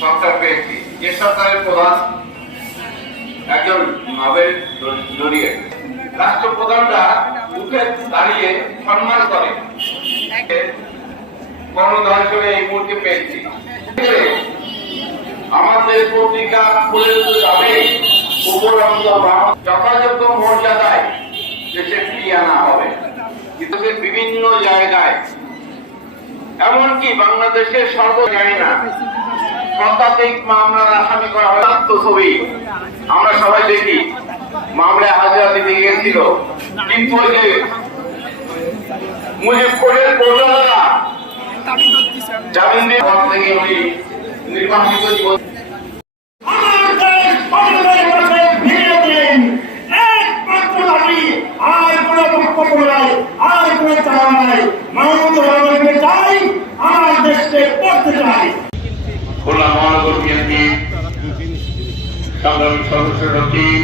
সরকার পেয়েছি। যে সরকারের প্রধান একজন নবেল জড়িয়ে। রাষ্ট্রপ্রধানরা উঠে দাঁড়িয়ে সম্মান করে। কর্ণধার হিসেবে এই মুহূর্তে পেয়েছি। আমাদের পত্রিকা খুলে যাবে উপরন্ত যথাযথ মর্যাদায় দেশে ফিরিয়ে আনা হবে। দেশের বিভিন্ন জায়গায় এমনকি বাংলাদেশের সর্ব না শতাধিক মামলার আসামি করা হয় ছবি। আমরা সবাই দেখি, মামলায় হাজিরা দিতে গিয়েছিল। কিন্তু ওই যে মুজিবপুরের প্রজারা জামিন থেকে উনি নির্বাচিত আর নাই। মানব ধর্মকে চাই আমার দেশকে করতে চাই খুলনা মহানগর বিএনপি সংগ্রামী সদস্য সচিব